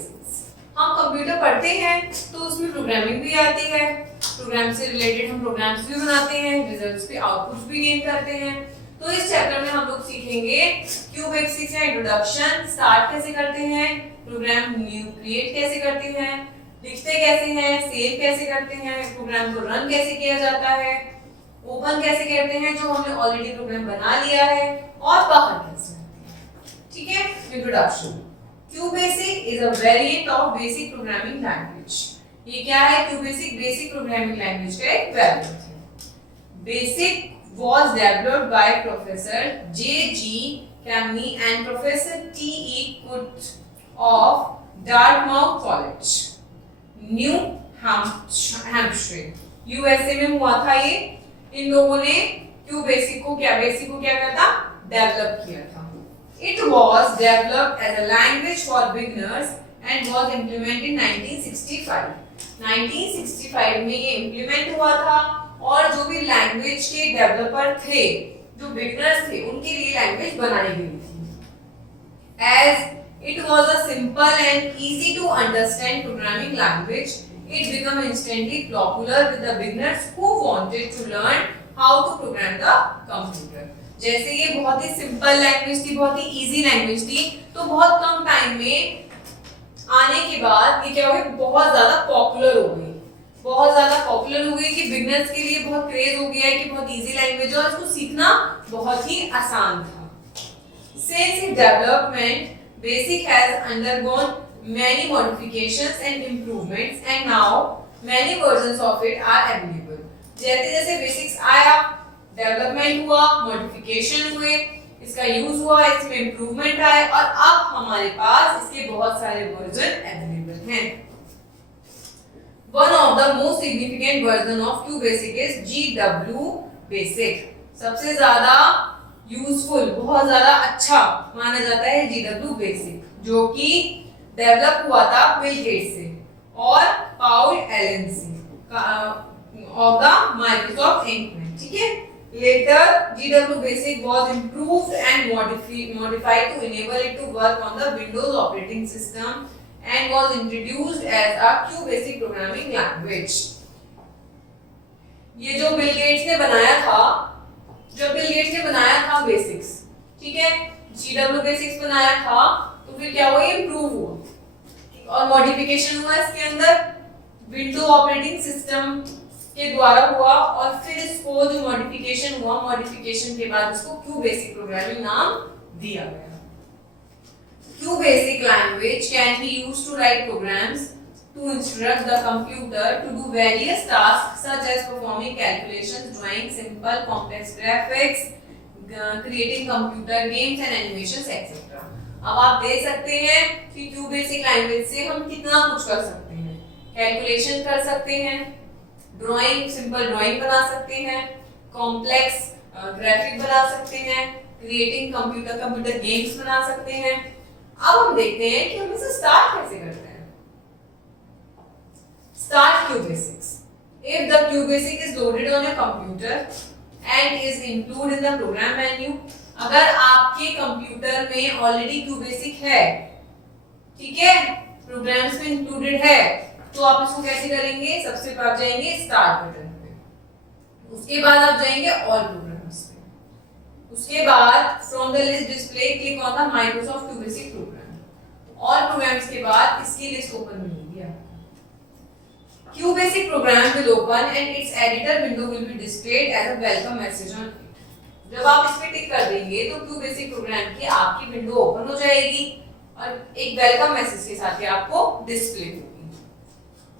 Basics. हम computer पढ़ते हैं तो उसमें प्रोग्रामिंग भी आती है, प्रोग्राम से रिलेटेड हम प्रोग्राम्स भी बनाते हैं, रिजल्ट्स पे आउटपुट्स भी गेन करते हैं। तो इस चैप्टर में हम लोग सीखेंगे क्यू बेसिक्स या इंट्रोडक्शन, स्टार्ट कैसे करते हैं, प्रोग्राम न्यू क्रिएट कैसे करते हैं, लिखते कैसे हैं, सेव कैसे करते हैं, प्रोग्राम को रन कैसे किया जाता है, ओपन कैसे करते हैं जो हमने ऑलरेडी प्रोग्राम बना लिया है, और बाहर कैसे करते हैं। ठीक है, introduction. QBasic is a variant of basic programming language. ये क्या है? QBasic बेसिक प्रोग्रामिंग लैंग्वेज का एक वेरिएंट है। Basic was developed by Professor J.G. Camney and Professor T.E. Kut of Dartmouth College, New Hampshire, USA में हुआ था ये। इन लोगों ने बेसिक को क्या किया था? डेवलप किया था। It was developed as a language for beginners and was implemented in 1965. 1965 में ये implement हुआ था और जो भी लैंग्वेज के डेवलपर थे, जो बिगिनर्स थे, उनके लिए लैंग्वेज बनाई गई थी। As it was a simple and easy to understand programming language, it became instantly popular with the beginners who wanted to learn how to program the computer. जैसे ये बहुत ही सिंपल लैंग्वेज थी, बहुत ही इजी लैंग्वेज थी, तो बहुत कम time में आने के बाद ये क्या हो गई? बहुत ज्यादा पॉपुलर हो गई। बहुत ज्यादा पॉपुलर हो गई कि बिगिनर्स के लिए बहुत क्रेज हो गया है कि बहुत इजी लैंग्वेज है और इसको सीखना बहुत ही आसान था। Since its development, Basic has undergone many modifications and improvements, and now many versions of it are available. जैसे जैसे बेसिक्स आया, डेवलपमेंट हुआ, मॉडिफिकेशन हुए, इसका यूज हुआ, इसमें इंप्रूवमेंट आए और अब हमारे पास इसके बहुत सारे वर्जन अवेलेबल हैं। One of the most significant version of QBasic is GW Basic. सबसे ज्यादा यूजफुल, बहुत ज्यादा अच्छा माना जाता है GW Basic, जो कि डेवलप हुआ था बिल गेट्स से और पाउल एलन से ऑफ द माइक्रोसॉफ्ट इंक। ठीक है, later GW Basic was improved and modified to enable it to work on the Windows operating system and was introduced as a QBasic programming language. ये जो Bill Gates ने बनाया था, जब Bill Gates ने बनाया था बेसिक्स, ठीक है, GW Basics बनाया था, तो फिर क्या हुआ? इंप्रूव हुआ और मॉडिफिकेशन हुआ इसके अंदर, विंडो ऑपरेटिंग सिस्टम के द्वारा हुआ और फिर इसको जो मॉडिफिकेशन हुआ, मॉडिफिकेशन के बाद इसको QBasic प्रोग्रामिंग नाम दिया गया। QBasic language can be used to write programs to instruct the computer to do various tasks such as performing calculations, drawing simple complex graphics, creating computer games and animations etc. अब आप देख सकते हैं कि QBasic language से हम कितना कुछ कर सकते हैं। कैलकुलेशन कर सकते हैं, ड्राइंग, सिंपल ड्राइंग बना सकते हैं, कॉम्प्लेक्स ग्राफिक बना सकते हैं, क्रिएटिंग कंप्यूटर गेम्स बना सकते हैं। अब हम देखते हैं कि हम इसे स्टार्ट कैसे करते हैं। Start QBasics. If the QBasic is loaded on your computer and is included in the program menu, अगर आपके कंप्यूटर में ऑलरेडी QBasic है, ठीक है, प्रोग्राम्स में इंक्लूडेड है, तो आप इसको कैसे करेंगे? सबसे पहले आप जाएंगे स्टार्ट बटन पे, उसके बाद आप जाएंगे ऑल प्रोग्राम्स पे, उसके बाद from the list display click on the Microsoft QBasic program. All programs के बाद इसकी लिस्ट ओपन मिलेगी आपको। QBasic program will open and its editor window will be displayed as a welcome message on it. जब आप इस पे टिक कर देंगे तो QBasic प्रोग्राम की आपकी विंडो ओपन हो जाएगी और एक वेलकम मैसेज के साथ ही आपको डिस्प्ले होगी।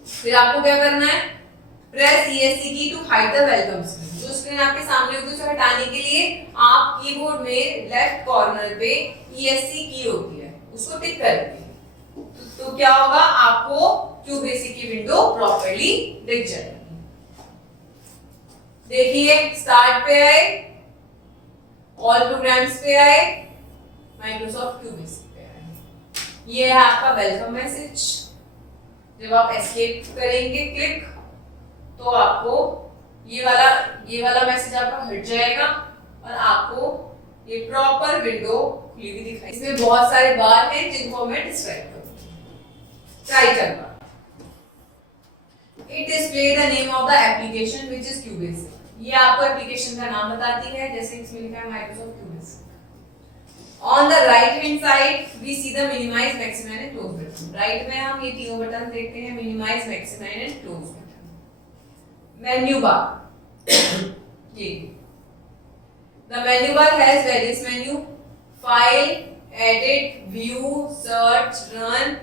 फिर आपको क्या करना है? Press ESC key to hide the welcome screen. जो स्क्रीन आपके सामने होगी उसे हटाने के लिए आप कीबोर्ड में लेफ्ट कॉर्नर पे ESC की होती है, उसको टिक करेंगे तो क्या होगा? आपको QBasic की विंडो प्रॉपर्ली दिख जाएगी। देखिए, स्टार्ट पे आए, ऑल प्रोग्राम्स पे आए, माइक्रोसॉफ्ट QBasic पे आए। ये है आपका वेलकम मैसेज। जब आप एस्केप करेंगे क्लिक तो आपको ये वाला मैसेज आपका हट जाएगा और आपको ये प्रॉपर विंडो खुली हुई दिखाई। इसमें बहुत सारे बार हैं जिनको मैं डिस्क्राइब करूंगी। ट्राई करना। It display the name of the application which is QBasic. ये आपको एप्लीकेशन का नाम बताती है, जैसे इसमें लिखा है Microsoft QBasic. On the right hand side we see the minimize, maximize and close button. Right में हम ये तीनों बटन देखते हैं, minimize, maximize and close button. Menu bar. ये the menu bar has various menu: file, edit, view, search, run,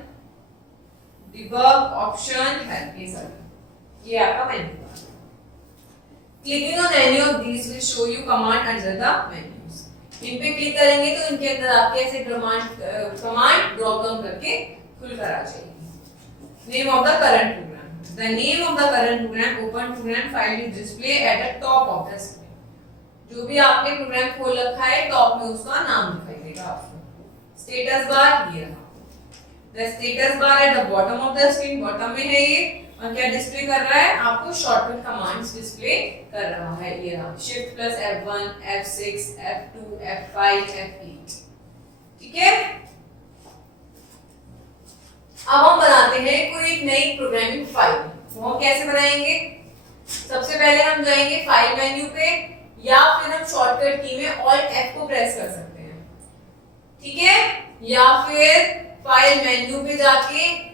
debug, option, help. ये सब ये आपका menu bar. Clicking on any of these will show you command under the menus. इन पे click करेंगे तो इनके अंदर आपके ऐसे कमांड ड्रॉप डाउन करके खुल कर आ जाएगी। Name of the current program, the name of the current program open program file is display at the top of the screen. जो भी आपने प्रोग्राम खोल रखा है टॉप में उसका नाम दिखाई देगा आपको। स्टेटस बार ये रहा, the status bar at the bottom of the screen, bottom में है ये, और क्या डिस्प्ले कर रहा है आपको शॉर्टकट कमांड्स डिस्प्ले कर रहा है। ये रहा shift plus F1, F6, F2, F5, F8। ठीक है, अब हम बनाते हैं कोई एक नई प्रोग्रामिंग फाइल। तो हम कैसे बनाएंगे? सबसे पहले हम जाएंगे फाइल मेन्यू पे, या फिर हम शॉर्टकट की में Alt F को प्रेस कर सकते हैं। ठीक है, या फिर फाइल मेन्यू पे जाके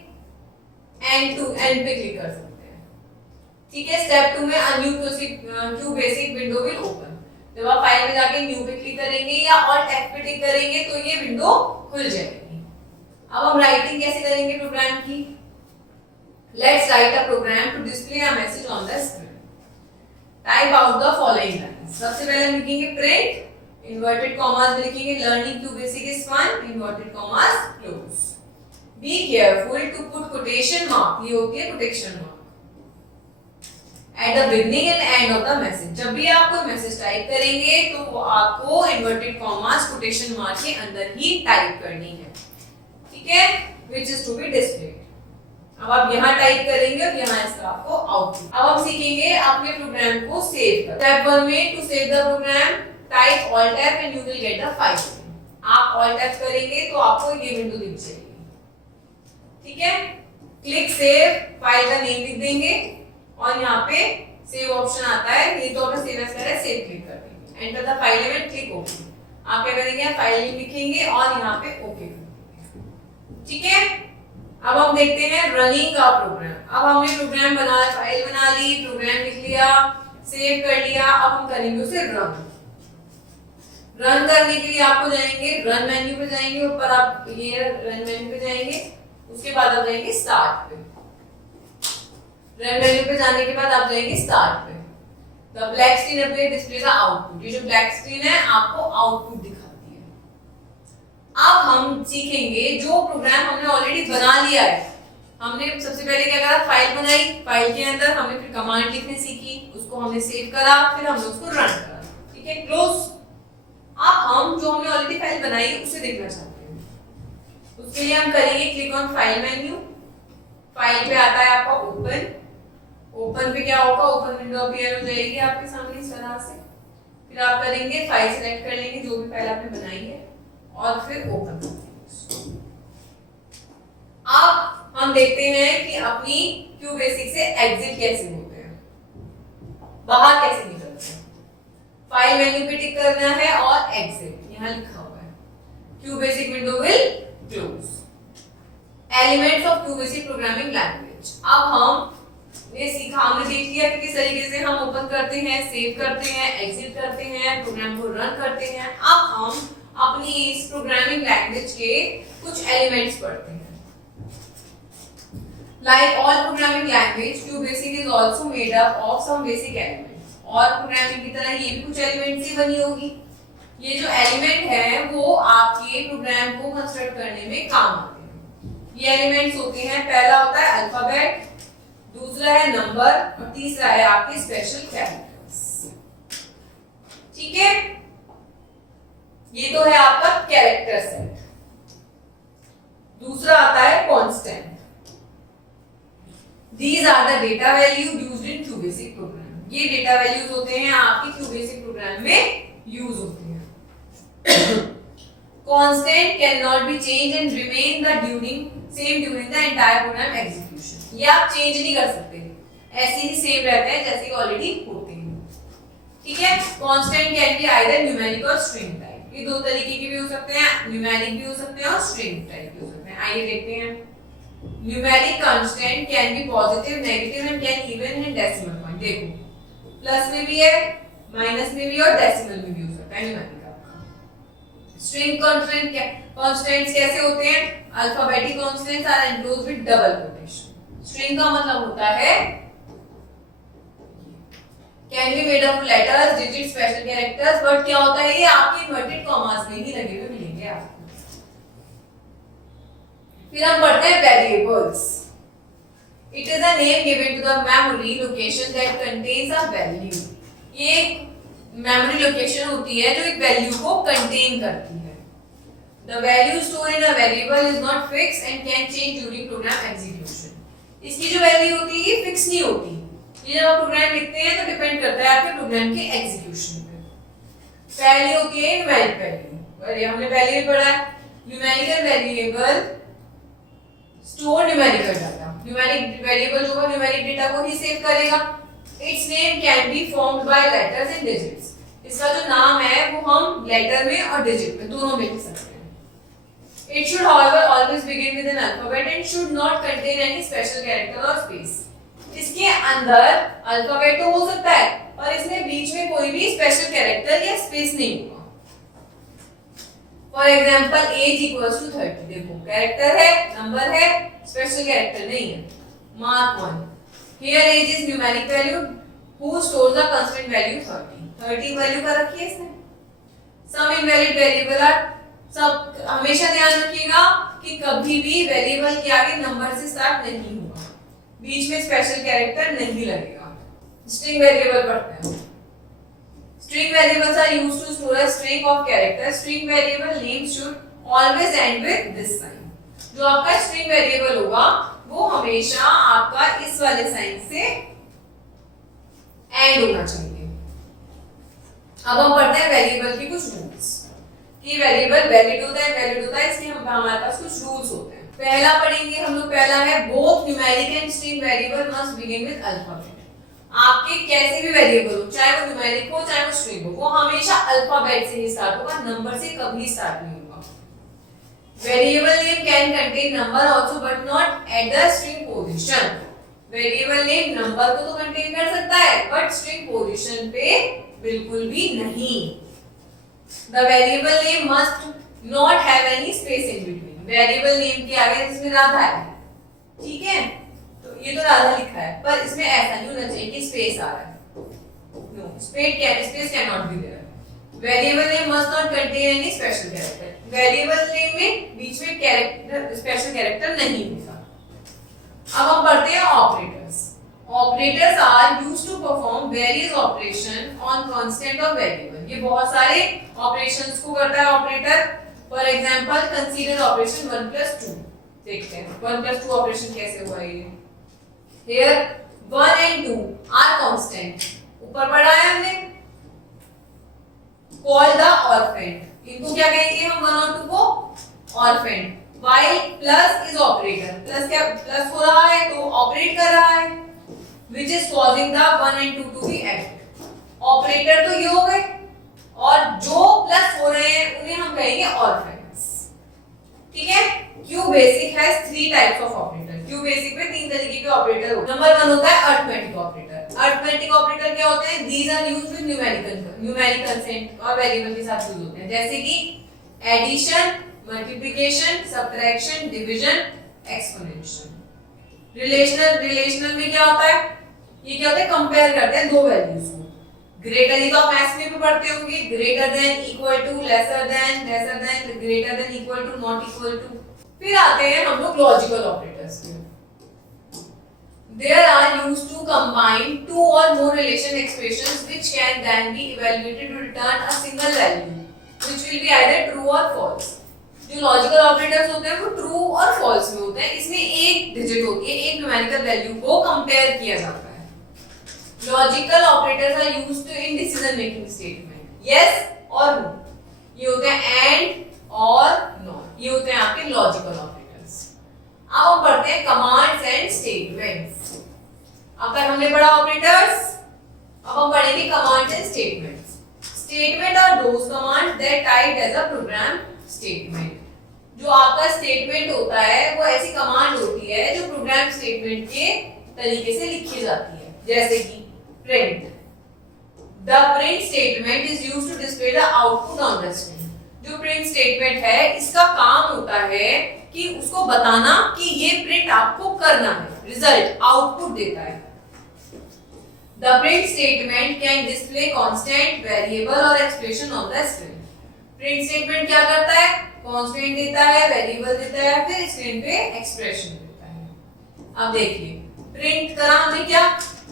एंड टू एंड पे क्लिक कर सकते हैं। ठीक है, स्टेप 2 में a new QBasic window will open. जब आप फाइल में जाके न्यू पे क्लिक करेंगे या Alt F पे क्लिक करेंगे तो ये विंडो खुल जाएगी। अब हम राइटिंग कैसे करेंगे प्रोग्राम की? Let's write a program to display a message on the screen. Type out the following lines. सबसे पहले हम लिखेंगे प्रिंट, इन्वर्टेड कॉमास में लिखेंगे learning QBasic is fun, inverted commas close. Be careful to put quotation mark, ये होती है quotation mark, at the beginning and end of the message। जब भी आप कोई मैसेज टाइप करेंगे तो वो आपको inverted commas quotation mark के अंदर ही टाइप करनी है। ठीक है, which is to be displayed। अब आप यहाँ टाइप करेंगे और यहाँ इसका आपको आउटपुट। अब हम सीखेंगे अपने प्रोग्राम को सेव कर। स्टेप 1 में to save the program type Alt F and you will get the file। आप Alt F करेंगे तो आपको ये विंडो दिख जाएगी। ठीक है, क्लिक सेव, फाइल का नेम लिख देंगे और यहाँ पे सेव ऑप्शन आता है, ये तो अपना सेव एज कर रहा है, सेव क्लिक कर देंगे। Enter the file name, click okay. आप क्या करेंगे? फाइल नेम लिखेंगे और यहाँ पे ओके करेंगे। ठीक है, अब हम देखते हैं रनिंग का प्रोग्राम। अब हमने प्रोग्राम बना, फाइल बना ली, प्रोग्राम लिख लिया, सेव कर लिया। अब हम करेंगे उसे रन। रन करने के लिए आपको जाएंगे रन मेन्यू पे जाएंगे, ऊपर आप ये रन मेन्यू पे जाएंगे, उसके बाद आप जाएंगे स्टार्ट पे। रन मेन्यू पे जाने के बाद आप जाएंगे स्टार्ट पे। द ब्लैक स्क्रीन अपने डिस्प्ले द आउटपुट। ये जो ब्लैक स्क्रीन है आपको आउटपुट दिखाती है। अब हम सीखेंगे जो प्रोग्राम हमने ऑलरेडी बना लिया है। हमने सबसे पहले क्या करा? फाइल बनाई, फाइल के अंदर हमने फिर कमांड लिखने सीखी, उसको हमने सेव करा, फिर हमने उसको रन करा। ठीक है, क्लोज। अब हम जो हमने ऑलरेडी फाइल बनाई उसे देखना चाहते हैं। उसके लिए हम करेंगे click on file menu. File पे आता है आपका ओपन। ओपन पे क्या होगा? ओपन विंडो अपीयर हो जाएगी आपके सामने इस तरह से। फिर आप करेंगे फाइल सेलेक्ट कर लेंगे जो भी फाइल आपने बनाई है और फिर ओपन कर देंगे। अब हम देखते हैं कि अपनी QBasic से एग्जिट कैसे होते हैं, बाहर कैसे निकलते हैं। फाइल मेन्यू पे टिक करना है और एग्जिट यहाँ लिखा हुआ है। QBasic window will close. Elements of QBasic programming language. अब हम ये सीखा, हमने देख लिया कि किस तरीके से हम ओपन करते हैं, सेव करते हैं, एग्जिट करते हैं, प्रोग्राम को रन करते हैं। अब हम अपनी इस प्रोग्रामिंग लैंग्वेज के कुछ एलिमेंट्स पढ़ते हैं। Like all programming language, QBasic is also made up of some basic elements। और प्रोग्रामिंग की तरह ये भी कुछ एलिमेंट से बनी होगी। ये जो एलिमेंट है वो आपके प्रोग्राम को कंस्ट्रक्ट करने में काम आते हैं। ये एलिमेंट्स होते हैं, पहला होता है अल्फाबेट, दूसरा है नंबर और तीसरा है आपके स्पेशल कैरेक्टर्स। ठीक है, ये तो है आपका कैरेक्टर सेट। दूसरा आता है constant. These are the data value used in QBasic program। ये डेटा वैल्यूज होते हैं आपके QBasic प्रोग्राम में यूज होते हैं। Constant cannot be changed and remain the during same during the entire program execution. ये आप चेंज नहीं कर सकते, ऐसे ही सेम रहते हैं जैसे कि ऑलरेडी होते हैं। ठीक है। Constant can be either numeric और स्ट्रिंग टाइप। ये दो तरीके के भी हो सकते हैं, न्यूमेरिक भी हो सकते हैं और स्ट्रिंग टाइप भी हो सकते हैं। आइए देखते हैं। Numeric constant can be positive, negative and can even in decimal point. देखो प्लस में भी है, माइनस में भी और डेसिमल में भी हो सकता है न्यूमेरिक आपका। स्ट्रिंग कांस्टेंट्स कैसे होते हैं? Alphabetic constants are enclosed with double quotation. String का मतलब होता है can be made of letters, digit, special characters, but क्या होता है ये आपके इन्वर्टेड कॉमास में ही लगे हुए मिलेंगे आपको। फिर हम पढ़ते हैं variables. It is a name given to the memory location that contains a value. ये मेमोरी लोकेशन होती है जो एक वैल्यू को कंटेन करती है। The value stored in a variable is not fixed and can change during program execution. इसकी जो वैल्यू होती है ये फिक्स नहीं होती। ये जब आप प्रोग्राम लिखते हैं तो डिपेंड करता है आपके प्रोग्राम के एग्जीक्यूशन पे। पहली होती है न्यूमेरिक वैल्यू। अरे हमने पहले भी पढ़ा है numerical variable store numerical data. Numeric variable जो है न्यूमेरिक डेटा को ही सेव करेगा। It's name can be formed by letters and digits. इसका जो नाम है वो हम लेटर में और डिजिट में दोनों में लिख सकते हैं। It should however always begin with an alphabet and should not contain any special character or space। इसके अंदर अल्फाबेट तो हो सकता है और इसमें बीच में कोई भी स्पेशल कैरेक्टर या स्पेस नहीं होगा। For example age equals to 30। देखो कैरेक्टर है, नंबर है, स्पेशल कैरेक्टर नहीं है। Mark 1 here age is numeric value who stores the constant value 30 value का रखी है इसने। सम इनवैलिड वेरिएबल आर, सब हमेशा ध्यान रखिएगा कि कभी भी वेरिएबल के आगे नंबर से स्टार्ट नहीं होगा, बीच में स्पेशल कैरेक्टर नहीं लगेगा। स्ट्रिंग वेरिएबल पढ़ते हैं। String variables are used to store a string of characters. String variable name should always end with this sign. जो आपका स्ट्रिंग वेरिएबल होगा वो हमेशा आपका इस वाले साइन से एंड होना चाहिए। अब हम पढ़ते हैं वेरिएबल की कुछ रूल्स कि वेरिएबल वैलिड होता है इसलिए हमारे पास कुछ रूल्स होते हैं। पहला पढ़ेंगे हम लोग, पहला है both numeric and string variable must begin with alphabet. आपके कैसे भी वेरिएबल हो, चाहे वो न्यूमेरिक हो चाहे वो स्ट्रिंग हो, वो हमेशा अल्फाबेट से ही स्टार्ट होगा, नंबर से कभी स्टार्ट नहीं होगा। Variable name can contain number also but not at the string position. Variable name number को तो कंटेन कर सकता है बट स्ट्रिंग पोजीशन पे बिल्कुल भी नहीं। The variable name must not have any space in between. Variable name के आगे इसमें राधा है, ठीक है, तो ये तो राधा लिखा है पर इसमें ऐसा नहीं होना चाहिए कि स्पेस आ रहा है। No, space can not be there. Variable name must not contain any special character. Variable name में बीच में कैरेक्टर, स्पेशल कैरेक्टर नहीं होगा। अब हम पढ़ते हैं operators. Operators are used to perform various operation on constant of variable. ये बहुत सारे ऑपरेशंस को करता है operator. For example consider operation 1 + 2। देखते हैं 1 + 2 ऑपरेशन कैसे हुआ ये। Here 1 and 2 are constant. ऊपर पढ़ा है हमने कॉल द ऑर्फेंड। इनको क्या कहेंगे हम 1 और 2 को? Orphaned. while plus is operator. Plus क्या प्लस हो रहा है तो ऑपरेट कर रहा है which is causing the 1 and 2 to be added। Operator तो ये हो गए और जो प्लस हो रहे हैं उन्हें हम कहेंगे ऑर्फेंड्स। ठीक है। Q basic has 3 types of operator. Q basic में 3 तरीके के ऑपरेटर होते हैं। नंबर 1 होता है अरिथमेटिक ऑपरेटर। अरिथमेटिक ऑपरेटर क्या होते हैं? These are used with numeric constant और वेरिएबल के साथ यूज होते हैं, जैसे कि addition, multiplication, subtraction, division, exponential. Relational में क्या होता है? ये क्या होता है? कंपेयर करते हैं दो वैल्यूज को। ग्रेटर, ये तो आप मैथ्स में भी पढ़ते होंगे, greater than, equal to, lesser than, greater than, equal to, not equal to. फिर आते हैं हम लोग लॉजिकल ऑपरेटर्स पे। There are used to combine 2 or more relation expressions which can then be evaluated to return a single value which will be either true or false। जो logical operators होते हैं वो ट्रू और false में होते हैं। इसमें एक डिजिट होती है, एक न्यूमेरिकल वैल्यू को कंपेयर किया जाता है। Logical operators are used in decision making statement, yes और नो। ये होते हैं एंड और नॉट, ये होते हैं आपके लॉजिकल ऑपरेटर्स। अब हम पढ़ते हैं कमांड्स एंड स्टेटमेंट्स। अब तक हमने पढ़ा ऑपरेटर्स, अब हम पढ़ेंगे commands and statements. Statement are those commands that type as a program statement. जो आपका स्टेटमेंट होता है वो ऐसी कमांड होती है जो प्रोग्राम स्टेटमेंट के तरीके से लिखी जाती है, जैसे कि print. The print statement is used to display the output on the screen. जो प्रिंट स्टेटमेंट है इसका काम होता है कि उसको बताना कि ये प्रिंट आपको करना है, रिजल्ट आउटपुट देता है। The print statement can display constant, variable और expression on the screen. Print statement क्या करता है? कांस्टेंट देता है, वेरिएबल देता है, फिर स्क्रीन पे एक्सप्रेशन देता है। अब देखिए प्रिंट करा हमने क्या?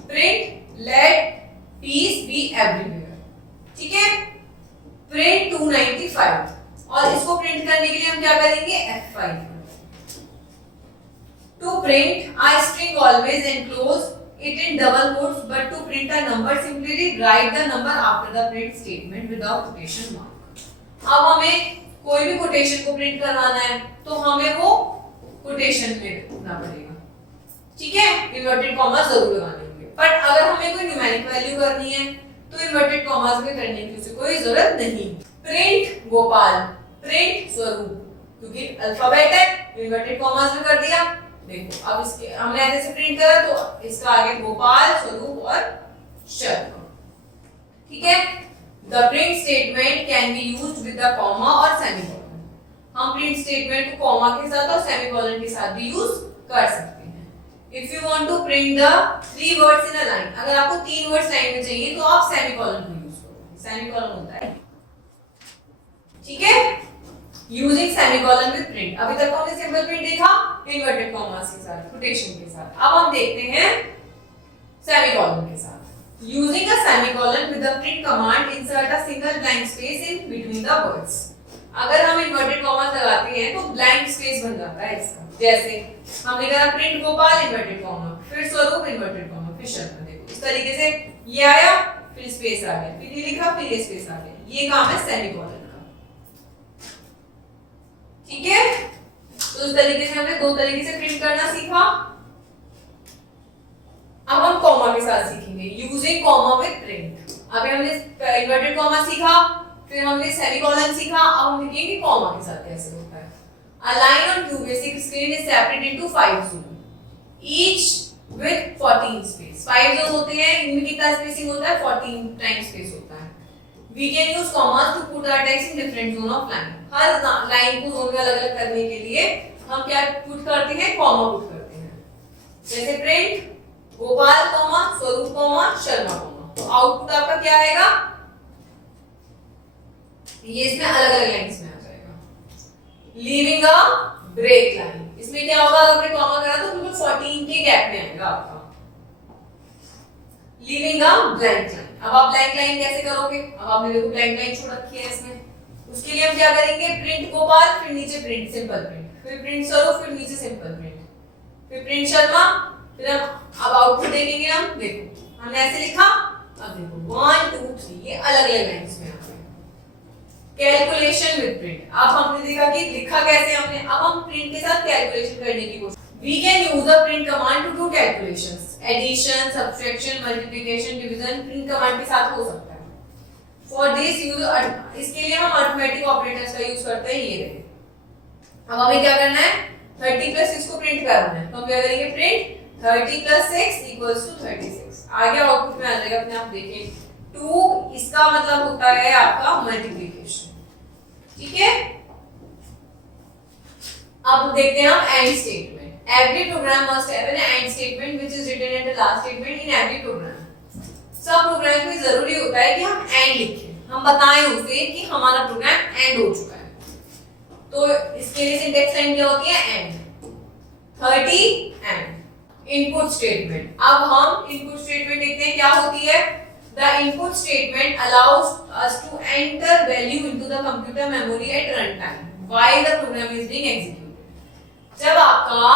Print let peace be everywhere, ठीक है। प्रिंट 295 और इसको प्रिंट करने के लिए हम क्या करेंगे? F5। To print a string always enclose it in double quotes, but to print a number simply write the number after the print statement without quotation mark। अब हमें कोई भी कोटेशन को प्रिंट करवाना है तो हमें वो कोटेशन में लिखना पड़ेगा, ठीक है। इन्वर्टेड कॉमा जरूर लगाने होंगे, बट अगर हमें कोई न्यूमेरिक वैल्यू करनी है तो इन्वर्टेड कॉमास में करने की उसे कोई जरूरत नहीं। प्रिंट गोपाल, प्रिंट स्वरूप, क्योंकि अल्फाबेट है इन्वर्टेड कॉमास में कर दिया। देखो अब इसके हमने ऐसे प्रिंट करा तो इसका आगे गोपाल, स्वरूप और शर्मा, ठीक है। The print statement can be used with the comma और सेमीकोलन। हम प्रिंट स्टेटमेंट को कॉमा के साथ और सेमीकोलन के साथ भी यूज कर सकते हैं। If you want to print the 3 words in a line, अगर आपको 3 वर्ड्स लाइन में चाहिए तो आप सेमीकोलन को यूज करोगे, सेमीकोलन होता है, ठीक है। Using semicolon with print. अभी तक हमने सिंपल प्रिंट देखा इन्वर्टेड कॉमास के साथ, कोटेशन के साथ। अब हम देखते हैं सेमीकोलन के साथ। Using a semicolon with the print command insert a single blank space in between the words. अगर हम इन्वर्टेड कॉमास लगाते हैं तो ब्लैंक स्पेस बन जाता है इसका। जैसे हमने कहा प्रिंट गोपाल इन्वर्टेड कॉमा, फिर स्वरूप इन्वर्टेड कॉमा, फिर शर्मा। देखो इस तरीके से ये आया, फिर स्पेस आ गया, फिर ये लिखा, फिर ये स्पेस आ गया। ये काम है सेमीकोलन का, ठीक है। तो इस तरीके से हमने 2 तरीके से प्रिंट करना सीखा। अब हम कॉमा के साथ सीखेंगे, यूजिंग कॉमा विद प्रिंट। अभी हमने इन्वर्टेड कॉमा सीखा, फिर हमने सेमीकोलन सीखा, अब हम देखेंगे कॉमा के साथ कैसे होता है। A line on QBasic screen is separated into 5 zones, each with 14 space। 5 zones होते हैं, इनमें कितना स्पेसिंग होता है? 14 टाइम स्पेस होता है। We can use commas to put our text in different zone of line। Her line को zone में अलग-अलग करने के लिए हम क्या पुट करते हैं? कॉमा पुट करते हैं। जैसे प्रिंट गोपाल कॉमा, स्वरूप कॉमा, शर्मा कॉमा। तो आउटपुट आपका क्या आएगा? ये इसमें अलग-अलग लाइंस में आ जाएगा। लीविंग अ ब्रेक लाइन, इसमें क्या होगा? अगर आपने कॉमा करा तो बिल्कुल 14 के गैप में आएगा आपका। Leaving a blank line. अब आप ब्लैंक लाइन कैसे करोगे? अब आपने देखो ब्लैंक लाइन छोड़ रखी है इसमें, उसके लिए हम क्या करेंगे? प्रिंट गोपाल, फिर नीचे प्रिंट सिंपल प्रिंट, फिर प्रिंट स्वरूप, फिर नीचे सिंपल प्रिंट, फिर प्रिंट शर्मा, फिर अब आउटपुट देखेंगे हम। देखो हमने ऐसे लिखा, अब देखो 1 2 3 ये अलग-अलग लाइंस में आ गए। Calculation with print. अब हमने देखा कि लिखा कैसे हमने, अब हम प्रिंट के साथ कैलकुलेशन करने की कोशिश। We can use the print command to do calculations, addition, subtraction, multiplication, division print command के साथ हो सकता है। For this use इसके लिए हम arithmetic operators का यूज करते हैं, ये रहे। अब हमें क्या करना है? 30 प्लस 6 को प्रिंट करना है, तो हम क्या करेंगे? Print 30 plus 6 equals to 36। आगे आउटपुट में आ जाएगा, अपने आप देखिए 2, इसका मतलब होता है आपका मल्टीप्लिकेशन, ठीक है। अब देखते हैं हम and statement. Every program must have an end statement which is written at the last statement in every program। सब प्रोग्राम में जरूरी होता है कि हम एंड लिखें, हम बताएं उसे कि हमारा प्रोग्राम एंड हो चुका है। तो इसके लिए सिंटैक्स लाइन क्या होती है? And 30 and input statement. अब हम इनपुट स्टेटमेंट देखते हैं क्या होती है। The input statement allows us to enter value into the computer memory at runtime while the program is being executed। जब आपका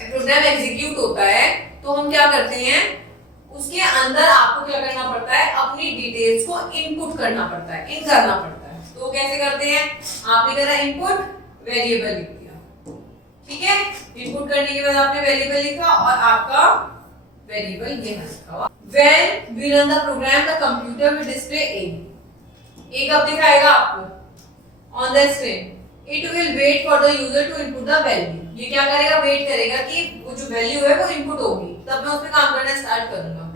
प्रोग्राम एग्जीक्यूट होता है तो हम क्या करते हैं? उसके अंदर आपको क्या करना पड़ता है? अपनी डिटेल्स को इनपुट करना पड़ता है, इन करना पड़ता है। तो कैसे करते हैं? आपने करा इनपुट, वेरिएबल लिख दिया, ठीक है, इनपुट करने के बाद आपने वेरिएबल लिखा और आपका वेरिएबल ये लिखा हुआ। When we run the program, the computer will display A कब दिखाएगा आपको on the screen. It will wait for the user to input the value. ये क्या करेगा, वेट करेगा कि वो जो वैल्यू है वो इनपुट होगी, तब मैं उसमें काम करना स्टार्ट करूंगा।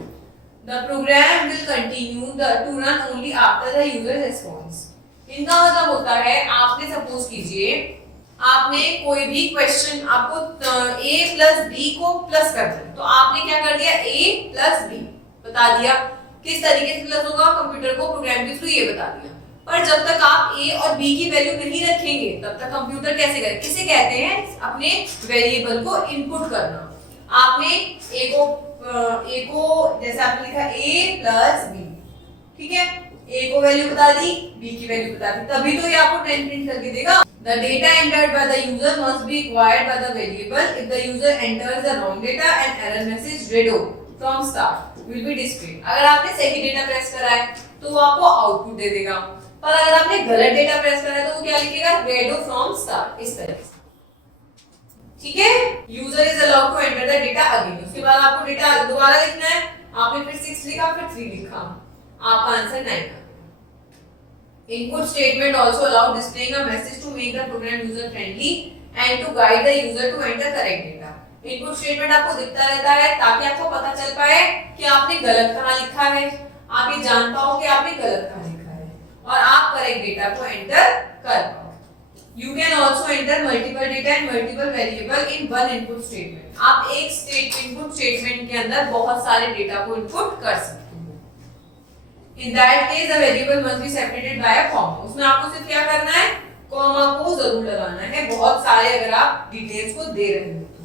The program will continue to run only after the user response. इनका मतलब होता है, आपने सपोज कीजिए आपने कोई भी क्वेश्चन, आपको a प्लस b को प्लस करना है, तो आपने क्या कर दिया, a प्लस b बता दिया। किस तरीके से प्लस होगा, कंप्यूटर को प्रोग्राम के थ्रू ये बता दिया। पर जब तक आप a और b की वैल्यू नहीं रखेंगे तब तक कंप्यूटर कैसे करेगा, किसे कहते हैं अपने वेरिएबल को इनपुट करना। आपने a को जैसे आपने लिखा a प्लस b, ठीक है, a को वैल्यू बता दी, b की वैल्यू बता दी, तभी तो ये आपको प्रिंट करके देगा। The data entered by the user must be acquired by the variable. If the user enters the wrong data, an error message redo from start will be displayed. अगर आपने सही डेटा प्रेस करा है तो वो आपको आउटपुट दे देगा, पर अगर आपने गलत डेटा प्रेस करा है तो वो क्या लिखेगा, redo from start, इस तरह से। ठीक है, user is allowed to enter the data again. उसके बाद आपको डेटा दोबारा लिखना है, आपने फिर 6 लिखा, फिर 3 लिखा, आपका answer 9 uh. Input statement also allow displaying a message to make the program user friendly and to guide the user to enter correct data. Input statement आपको दिखता रहता है ताकि आपको पता चल पाए कि आपने गलत कहाँ लिखा है, आप ये जान पाओ कि आपने गलत कहाँ लिखा है और आप करेक्ट डेटा को एंटर कर पाओ। You can also enter multiple data and multiple variable in one input statement. आप एक input statement के अंदर बहुत सारे डेटा को इनपुट कर सकते हो। In that case, the variable must be separated by a comma. उसमें आपको सिर्फ क्या करना है, कॉमा को जरूर लगाना है, बहुत सारे अगर आप डिटेल्स को दे रहे हो तो।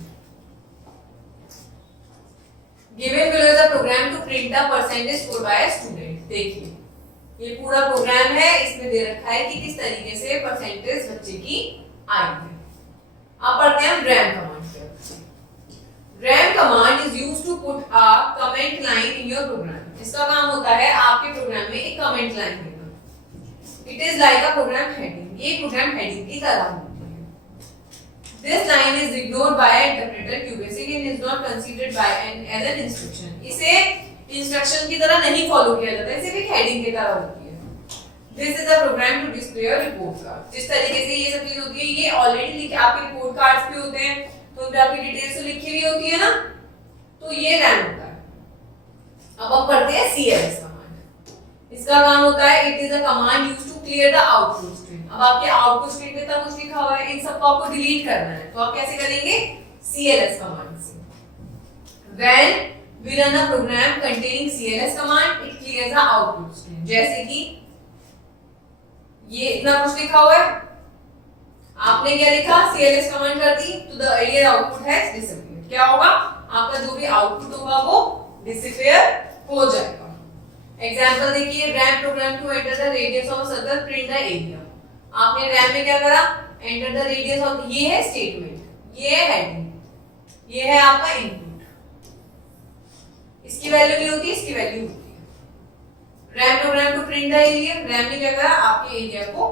Given below the program to print the percentage score by a student. देखिए, ये पूरा प्रोग्राम है, इसमें दे रखा है कि किस तरीके से परसेंटेज बच्चे की आएगी। अब पढ़ते हैं हम RAM कमांड के। RAM command is used to put a comment line in your program. इसका काम होता है आपके प्रोग्राम में एक कमेंट लाइन देना। It is like a program heading. ये प्रोग्राम हेडिंग की तरह होती है। This line is ignored by an interpreter QBasic and is not considered by as an instruction. इसे इंस्ट्रक्शन की तरह नहीं फॉलो किया जाता, इसे भी हेडिंग की तरह होती है। This is a program to display your report card. जिस तरीके से ये सब चीज होती है, ये ऑलरेडी लिखे आपके रिपोर्ट कार्ड्स भी होते हैं, तो उनपे आपकी डिटेल्स तो लिखी हुई होती है ना, तो ये रैम होता है। अब हम पढ़ते हैं CLS कमांड। इसका काम होता है, it is a command used to clear the output screen. अब आपके आउटपुट स्क्रीन पे इतना कुछ लिखा हुआ है, इन सबको आपको डिलीट करना है, तो आप कैसे करेंगे, CLS कमांड से। When we run a program containing CLS command, it clears the output screen. जैसे कि ये इतना कुछ लिखा हुआ है, आपने क्या लिखा, CLS कमांड कर दी, तो the earlier output has disappeared. क्या होगा, आपका जो भी आउटपुट होगा वो डिसअपीयर हो जाएगा। एग्जांपल देखिए, RAM program to enter the radius of circle print the area. आपने रैम में क्या करा, एंटर द रेडियस ऑफ, ये है स्टेटमेंट, ये है हेडिंग, ये है आपका इनपुट। इसकी वैल्यू नहीं होती, इसकी वैल्यू होती है। RAM program to print the area, RAM ने क्या करा, आपके एरिया को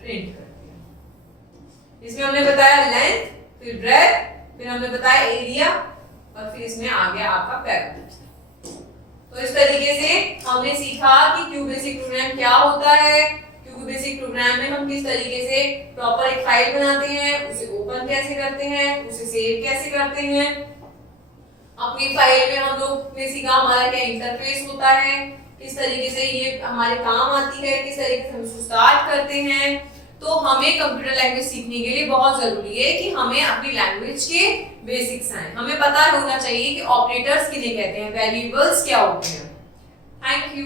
प्रिंट कर दिया। इसमें हमने बताया लेंथ, फिर ब्रेथ, फिर हमने बताया एरिया और फिर इसमें आ गया आपका पैरामीटर। तो इस तरीके से हमने सीखा कि क्यूबेसिक प्रोग्राम क्या होता है, क्यूबेसिक प्रोग्राम में हम किस तरीके से प्रॉपर एक फाइल बनाते हैं, उसे ओपन कैसे करते हैं, उसे सेव कैसे करते हैं। अपनी फाइल में हम लोग ने सीखा हमारा क्या इंटरफेस होता है, किस तरीके से ये हमारे काम आती है, किस तरीके से हम इसको स्टार्ट करते हैं। तो हमें कंप्यूटर लैंग्वेज सीखने के लिए बहुत जरूरी है कि हमें अपनी लैंग्वेज के बेसिक्स आए, हमें पता होना चाहिए कि ऑपरेटर्स किन्हें कहते हैं, वेरिएबल्स क्या होते हैं। Thank you.